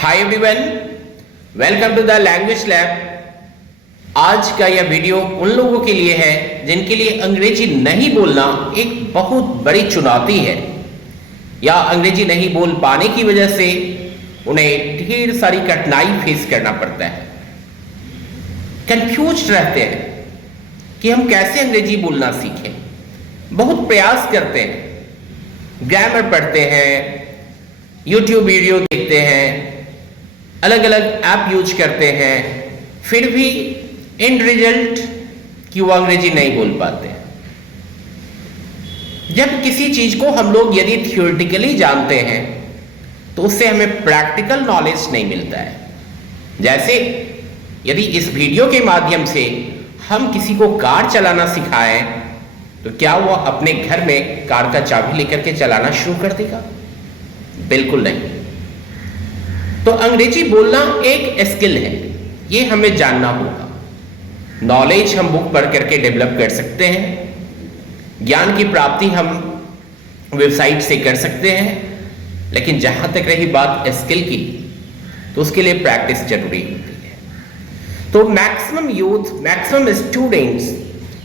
Hi everyone, welcome to the language lab. आज का यह वीडियो उन लोगों के लिए है जिनके लिए अंग्रेजी नहीं बोलना एक बहुत बड़ी चुनौती है या अंग्रेजी नहीं बोल पाने की वजह से उन्हें ढेर सारी कठिनाई फेस करना पड़ता है। कंफ्यूज रहते हैं कि हम कैसे अंग्रेजी बोलना सीखें। बहुत प्रयास करते हैं, ग्रामर पढ़ते हैं, यूट्यूब वीडियो देखते हैं, अलग अलग ऐप यूज करते हैं, फिर भी एंड रिजल्ट कि वो अंग्रेजी नहीं बोल पाते हैं। जब किसी चीज को हम लोग यदि थियोरेटिकली जानते हैं तो उससे हमें प्रैक्टिकल नॉलेज नहीं मिलता है। जैसे यदि इस वीडियो के माध्यम से हम किसी को कार चलाना सिखाएं तो क्या वो अपने घर में कार का चाबी लेकर के चलाना शुरू कर देगा? बिल्कुल नहीं। तो अंग्रेजी बोलना एक स्किल है, ये हमें जानना होगा। नॉलेज हम बुक पढ़ करके डेवलप कर सकते हैं, ज्ञान की प्राप्ति हम वेबसाइट से कर सकते हैं, लेकिन जहां तक रही बात स्किल की तो उसके लिए प्रैक्टिस जरूरी होती है। तो मैक्सिमम यूथ, मैक्सिमम स्टूडेंट्स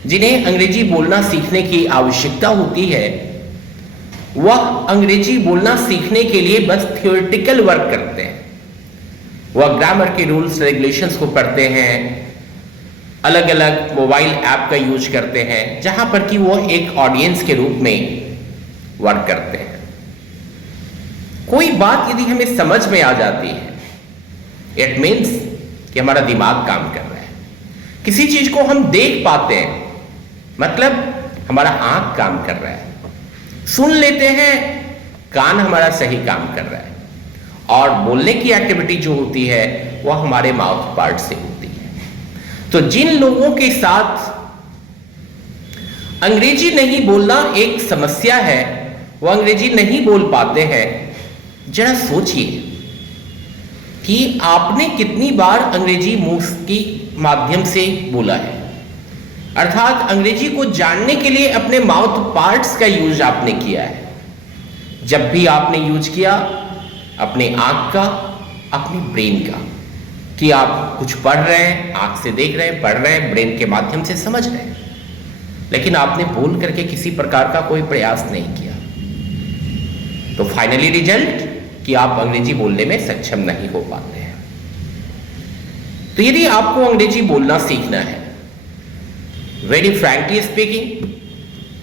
जिन्हें अंग्रेजी बोलना सीखने की आवश्यकता होती है वह अंग्रेजी बोलना सीखने के लिए बस थियोरेटिकल वर्क करते हैं। वह ग्रामर के रूल्स रेगुलेशंस को पढ़ते हैं, अलग अलग मोबाइल ऐप का यूज करते हैं जहां पर कि वो एक ऑडियंस के रूप में वर्क करते हैं। कोई बात यदि हमें समझ में आ जाती है इट मीन्स कि हमारा दिमाग काम कर रहा है। किसी चीज को हम देख पाते हैं मतलब हमारा आंख काम कर रहा है, सुन लेते हैं कान हमारा सही काम कर रहा है, और बोलने की एक्टिविटी जो होती है वह हमारे माउथ पार्ट से होती है। तो जिन लोगों के साथ अंग्रेजी नहीं बोलना एक समस्या है, वो अंग्रेजी नहीं बोल पाते हैं, जरा सोचिए कि आपने कितनी बार अंग्रेजी मुंह के माध्यम से बोला है। अर्थात अंग्रेजी को जानने के लिए अपने माउथ पार्ट्स का यूज आपने किया है। जब भी आपने यूज किया अपने आंख का, अपनी ब्रेन का, कि आप कुछ पढ़ रहे हैं, आंख से देख रहे हैं, पढ़ रहे हैं, ब्रेन के माध्यम से समझ रहे हैं, लेकिन आपने बोल करके किसी प्रकार का कोई प्रयास नहीं किया। तो फाइनली रिजल्ट कि आप अंग्रेजी बोलने में सक्षम नहीं हो पाते हैं। तो यदि आपको अंग्रेजी बोलना सीखना है, वेरी फ्रैंकली स्पीकिंग,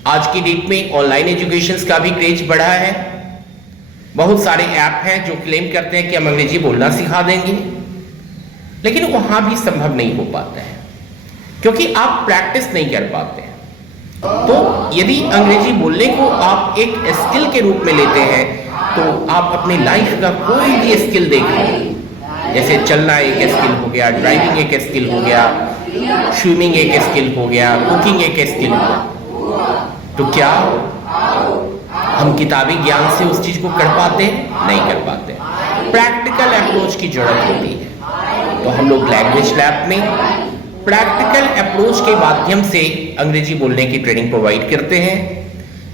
आज की डेट में ऑनलाइन एजुकेशन का भी क्रेज बढ़ा है। बहुत सारे ऐप हैं जो क्लेम करते हैं कि हम अंग्रेजी बोलना सिखा देंगे, लेकिन वहां भी संभव नहीं हो पाता है क्योंकि आप प्रैक्टिस नहीं कर पाते हैं। तो यदि अंग्रेजी बोलने को आप एक स्किल के रूप में लेते हैं तो आप अपनी लाइफ का कोई भी स्किल देखें, जैसे चलना एक स्किल हो गया, ड्राइविंग एक स्किल हो गया, स्विमिंग एक स्किल हो गया, कुकिंग एक स्किल हो गया, तो क्या हम किताबी ज्ञान से उस चीज को कर पाते हैं? नहीं कर पाते। प्रैक्टिकल अप्रोच की जरूरत होती है। तो हम लोग लैंग्वेज लैब में प्रैक्टिकल अप्रोच के माध्यम से अंग्रेजी बोलने की ट्रेनिंग प्रोवाइड करते हैं,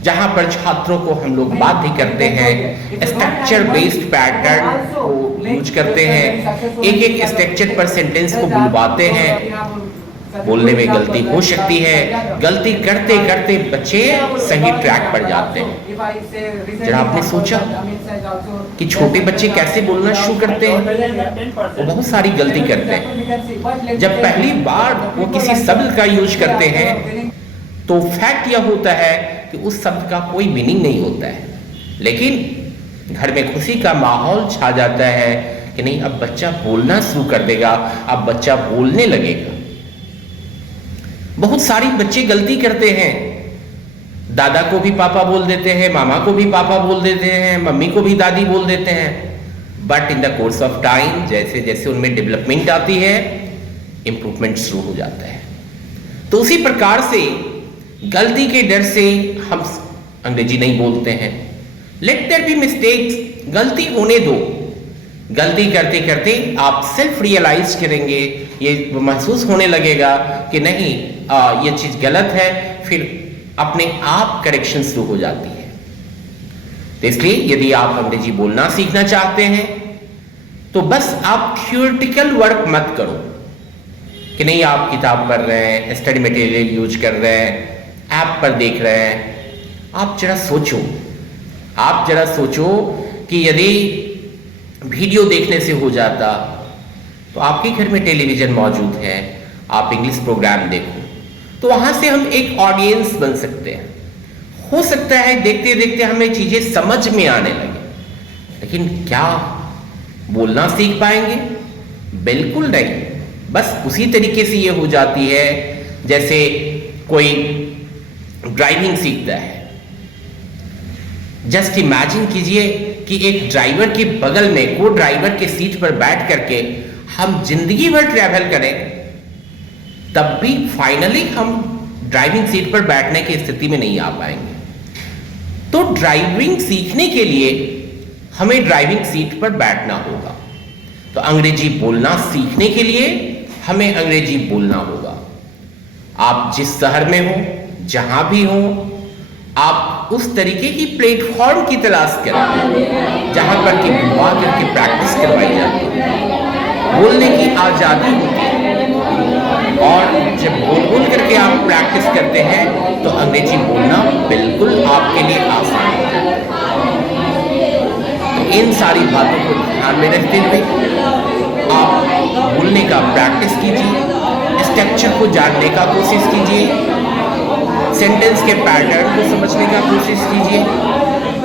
जहां पर छात्रों को हम लोग बाध्य करते हैं, स्ट्रक्चर बेस्ड पैटर्न को यूज करते हैं, एक एक स्ट्रक्चर पर सेंटेंस को बुलवाते हैं। बोलने में गलती हो सकती है, गलती करते करते बच्चे सही ट्रैक पर जाते हैं। जरा आपने सोचा कि छोटे बच्चे कैसे बोलना शुरू करते हैं? वो बहुत सारी गलती करते हैं। जब पहली बार वो किसी शब्द का यूज करते हैं तो फैक्ट यह होता है कि उस शब्द का कोई मीनिंग नहीं होता है, लेकिन घर में खुशी का माहौल छा जाता है कि नहीं, अब बच्चा बोलना शुरू कर देगा, अब बच्चा बोलने लगेगा। बहुत सारी बच्चे गलती करते हैं, दादा को भी पापा बोल देते हैं, मामा को भी पापा बोल देते हैं, मम्मी को भी दादी बोल देते हैं, but in the course of time जैसे जैसे उनमें डेवलपमेंट आती है इंप्रूवमेंट शुरू हो जाता है। तो उसी प्रकार से गलती के डर से हम अंग्रेजी नहीं बोलते हैं। लेट देयर बी मिस्टेक्स, गलती होने दो। गलती करते करते आप सेल्फ रियलाइज करेंगे, ये महसूस होने लगेगा कि नहीं ये चीज गलत है, फिर अपने आप करेक्शन शुरू हो जाती है। तो इसलिए यदि आप अंग्रेजी बोलना सीखना चाहते हैं तो बस आप थियोरेटिकल वर्क मत करो कि नहीं आप किताब पढ़ रहे हैं, स्टडी मटेरियल यूज कर रहे हैं, ऐप पर देख रहे हैं। आप जरा सोचो कि यदि वीडियो देखने से हो जाता तो आपके घर में टेलीविजन मौजूद है, आप इंग्लिश प्रोग्राम देखो, तो वहां से हम एक ऑडियंस बन सकते हैं। हो सकता है देखते देखते हमें चीजें समझ में आने लगे, लेकिन क्या बोलना सीख पाएंगे? बिल्कुल नहीं। बस उसी तरीके से ये हो जाती है जैसे कोई ड्राइविंग सीखता है। जस्ट इमेजिन कीजिए कि एक ड्राइवर के बगल में को ड्राइवर के सीट पर बैठ करके हम जिंदगी भर ट्रैवल करें, तब भी फाइनली हम ड्राइविंग सीट पर बैठने की स्थिति में नहीं आ पाएंगे। तो ड्राइविंग सीखने के लिए हमें ड्राइविंग सीट पर बैठना होगा। तो अंग्रेजी बोलना सीखने के लिए हमें अंग्रेजी बोलना होगा। आप जिस शहर में हो, जहां भी हो, आप उस तरीके की प्लेटफॉर्म की तलाश करें जहां पर कि बुला करके प्रैक्टिस करवाई जाती है। बोलने की आजादी होती है और जब बोल करके आप प्रैक्टिस करते हैं तो अंग्रेजी बोलना बिल्कुल आपके लिए आसान है। तो इन सारी बातों को ध्यान में रखते हुए आप बोलने का प्रैक्टिस कीजिए, स्ट्रक्चर को जानने का कोशिश कीजिए, सेंटेंस के पैटर्न को समझने का कोशिश कीजिए।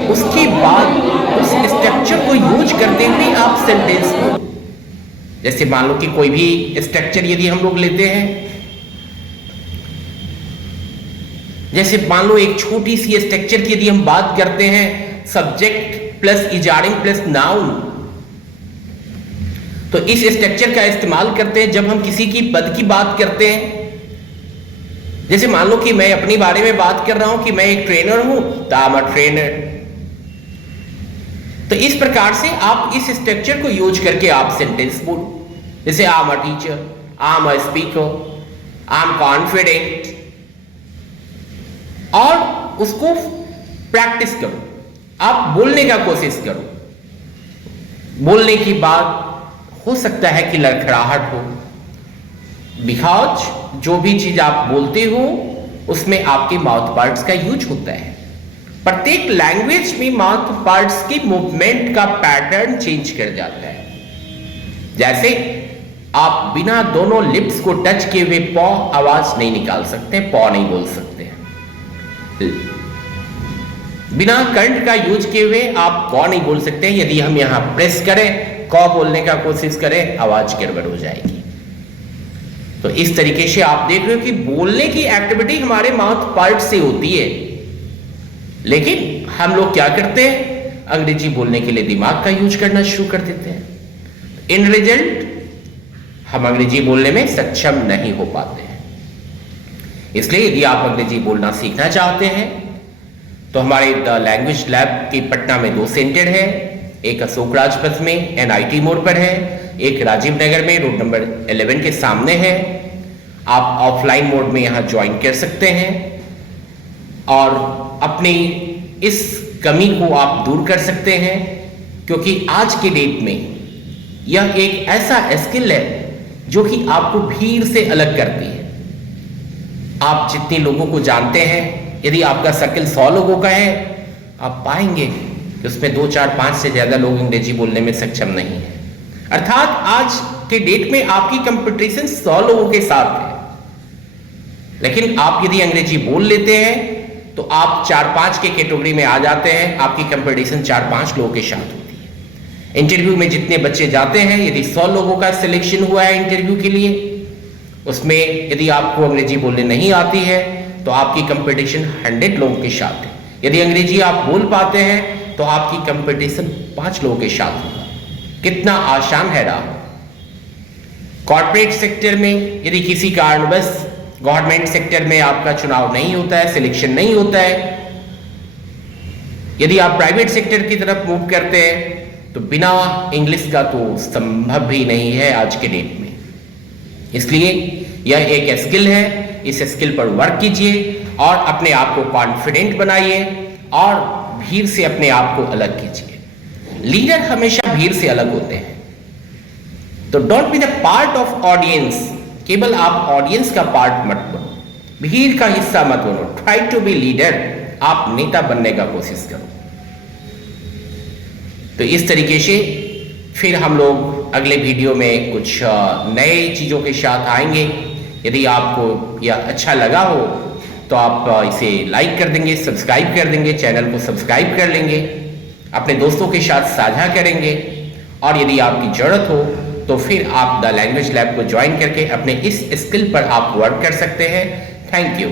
उसके बाद उस स्ट्रक्चर को यूज करते हुए आप सेंटेंस को, जैसे मान लो कि कोई भी स्ट्रक्चर यदि हम लोग लेते हैं, जैसे मान लो एक छोटी सी स्ट्रक्चर की यदि हम बात करते हैं, सब्जेक्ट प्लस इजारिंग प्लस नाउन, तो इस स्ट्रक्चर का इस्तेमाल करते हैं जब हम किसी की पद की बात करते हैं। जैसे मान लो कि मैं अपने बारे में बात कर रहा हूं कि मैं एक ट्रेनर हूं, तो आई एम अ ट्रेनर। तो इस प्रकार से आप इस स्ट्रक्चर को यूज करके आप सेंटेंस बोलो। जैसे I am a teacher, I am a speaker, I am confident, और उसको प्रैक्टिस करो। आप बोलने का कोशिश करो। बोलने की बात हो सकता है कि लड़खड़ाहट हो, बिकॉज जो भी चीज आप बोलते हो उसमें आपके माउथ पार्ट्स का यूज होता है। प्रत्येक लैंग्वेज में माउथ पार्ट्स की मूवमेंट का पैटर्न चेंज कर जाता है। जैसे आप बिना दोनों लिप्स को टच किए हुए पॉ आवाज नहीं निकाल सकते, पॉ नहीं बोल सकते हैं। बिना कंठ का यूज किए हुए आप कॉ नहीं बोल सकते। यदि हम यहां प्रेस करें, कॉ बोलने का कोशिश करें, आवाज गड़बड़ हो जाएगी। तो इस तरीके से आप देख रहे हो कि बोलने की एक्टिविटी हमारे माउथ पार्ट से होती है, लेकिन हम लोग क्या करते हैं, अंग्रेजी बोलने के लिए दिमाग का यूज करना शुरू कर देते हैं। इन रिजल्ट हम अंग्रेजी बोलने में सक्षम नहीं हो पाते हैं। इसलिए यदि आप अंग्रेजी बोलना सीखना चाहते हैं तो हमारे द लैंग्वेज लैब के पटना में 2 सेंटर है। एक अशोक राजपथ में NIT मोड़ पर है, एक राजीव नगर में रोड नंबर 11 के सामने है। आप ऑफलाइन मोड में यहां ज्वाइन कर सकते हैं और अपनी इस कमी को आप दूर कर सकते हैं, क्योंकि आज के डेट में यह एक ऐसा स्किल है जो कि आपको भीड़ से अलग करती है। आप जितने लोगों को जानते हैं, यदि आपका सर्कल 100 लोगों का है, आप पाएंगे कि उसमें 2, 4, 5 से ज्यादा लोग अंग्रेजी बोलने में सक्षम नहीं है। अर्थात आज के डेट में आपकी कंपटीशन 100 लोगों के साथ है, लेकिन आप यदि अंग्रेजी बोल लेते हैं तो आप 4-5 के कैटेगरी में आ जाते हैं। आपकी कंपटीशन 4-5 लोगों के साथ होती है। इंटरव्यू में जितने बच्चे जाते हैं, यदि 100 लोगों का सिलेक्शन हुआ है इंटरव्यू के लिए, उसमें यदि आपको अंग्रेजी बोलने नहीं आती है तो आपकी कंपटीशन 100 लोगों के साथ है। यदि अंग्रेजी आप बोल पाते हैं तो आपकी कंपटीशन 5 लोगों के साथ होगा। कितना आसान है राह। कॉर्पोरेट सेक्टर में यदि किसी कारणवश गवर्नमेंट सेक्टर में आपका चुनाव नहीं होता है, सिलेक्शन नहीं होता है, यदि आप प्राइवेट सेक्टर की तरफ मूव करते हैं तो बिना इंग्लिश का तो संभव ही नहीं है आज के डेट में। इसलिए यह एक स्किल है। इस स्किल पर वर्क कीजिए और अपने आप को कॉन्फिडेंट बनाइए और भीड़ से अपने आप को अलग कीजिए। लीडर हमेशा भीड़ से अलग होते हैं। तो don't be the part of audience, केवल आप ऑडियंस का पार्ट मत बनो, भीड़ का हिस्सा मत बनो। ट्राई टू बी लीडर, आप नेता बनने का कोशिश करो। तो इस तरीके से फिर हम लोग अगले वीडियो में कुछ नए चीज़ों के साथ आएंगे। यदि आपको यह अच्छा लगा हो तो आप इसे लाइक कर देंगे, सब्सक्राइब कर देंगे, चैनल को सब्सक्राइब कर लेंगे, अपने दोस्तों के साथ साझा करेंगे। और यदि आपकी ज़रूरत हो तो फिर आप द लैंग्वेज लैब को ज्वाइन करके अपने इस स्किल पर आप वर्क कर सकते हैं। Thank you.